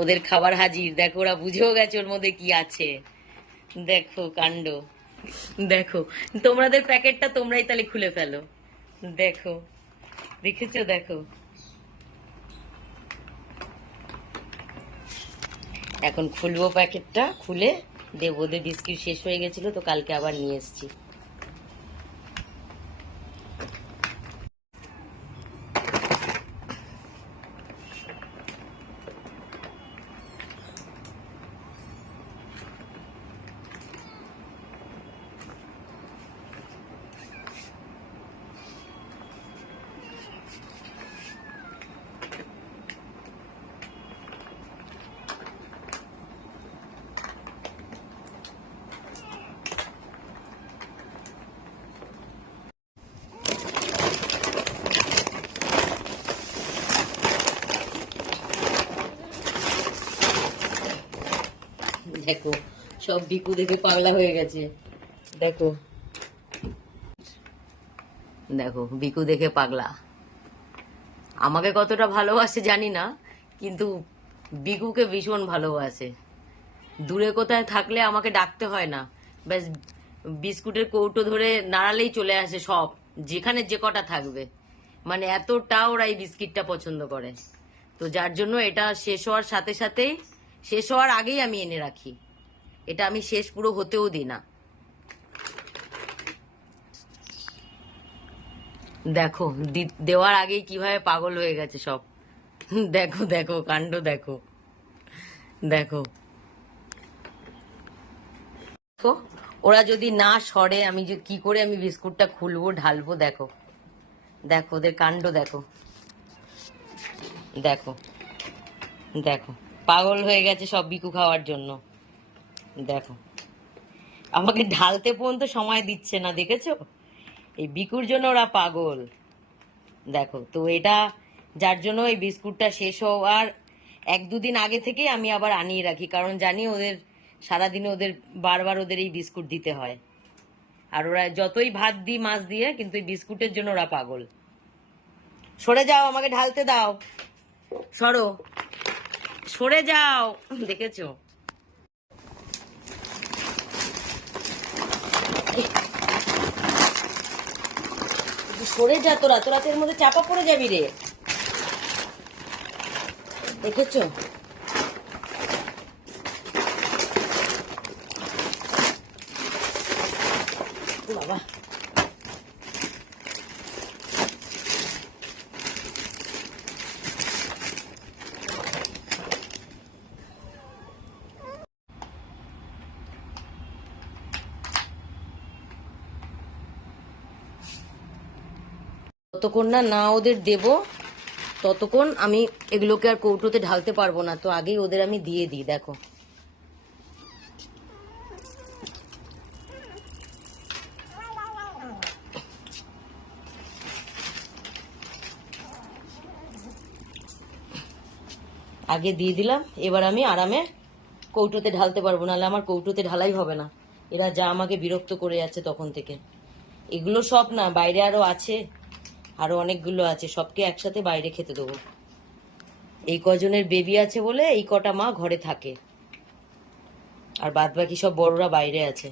ওদের খাবার হাজির। দেখো ওরা বুঝেও গেছে ওর মধ্যে কি আছে। দেখো কাণ্ড। দেখো তোমাদের প্যাকেটটা তোমরাই তাহলে খুলে ফেলো। দেখো, দেখেছো? দেখো এখন খুলবো প্যাকেটটা, খুলে দেবো। ওদের বিস্কিট শেষ হয়ে গেছিল তো কালকে আবার নিয়ে এসেছি। দেখো সব বিকু দেখে পাগলা হয়ে গেছে। দেখো, দেখো বিকু দেখে পাগলা। আমাকে কতটা ভালোবাসে জানি না, কিন্তু বিকুকে ভীষণ ভালোবাসে। দূরে কোথায় থাকলে আমাকে ডাকতে হয় না, ব্যাস বিস্কুটের কৌটো ধরে নাড়ালেই চলে আসে সব, যেখানে যে কটা থাকবে। মানে এতটা ওরা এই বিস্কিটটা পছন্দ করে। তো যার জন্য এটা শেষ হওয়ার সাথে সাথেই, শেষ হওয়ার আগেই আমি এনে রাখি। এটা আমি শেষ পুরো হতেও দিই না। দেখো দেওয়ার আগেই কিভাবে পাগল হয়ে গেছে সব। দেখো দেখো কাণ্ড, দেখো দেখো। দেখো ওরা যদি না সরে, আমি যে কি করে আমি বিস্কুটটা খুলবো ঢালবো। দেখো দেখো ওদের কাণ্ড, দেখো দেখো দেখো। পাগল হয়ে গেছে সব বিকু খাওয়ার জন্য। দেখো আমাকে ঢালতে পর্যন্ত সময় দিচ্ছে না, দেখেছো? এই বিকুর জন্য ওরা পাগল। দেখো তো এটা, যার জন্য এই বিস্কুটটা শেষ হওয়ার এক দুদিন আগে থেকে আমি আবার আনিয়ে রাখি, কারণ জানি ওদের সারাদিনে ওদের বারবার ওদের এই বিস্কুট দিতে হয়। আর ওরা যতই ভাত দিই মাছ দিয়ে, কিন্তু এই বিস্কুটের জন্য ওরা পাগল। সরে যাও, আমাকে ঢালতে দাও। সরো, সরে যাও। দেখেছো? সরে যা, তোরা তোরা এর মধ্যে চাপা পড়ে যাবি রে। দেখেছো? বাবা, ততক্ষণ না না ওদের দেব, ততক্ষণ আমি এগুলোকে আর কৌটোতে ঢালতে পারবো না। তো আগেই ওদের আমি দিয়ে দিই। দেখো আগে দিয়ে দিলাম, এবার আমি আরামে কৌটোতে ঢালতে পারবো, নাহলে আমার কৌটোতে ঢালাই হবে না। এরা যা আমাকে বিরক্ত করে যাচ্ছে তখন থেকে। এগুলো সব না, বাইরে আরো আছে, আরো অনেকগুলো আছে, সবকে একসাথে বাইরে খেতে দেবো। এই কজনের বেবি আছে বলে এই কটা মা ঘরে থাকে, আর বাদ বাকি সব বড়রা বাইরে আছে।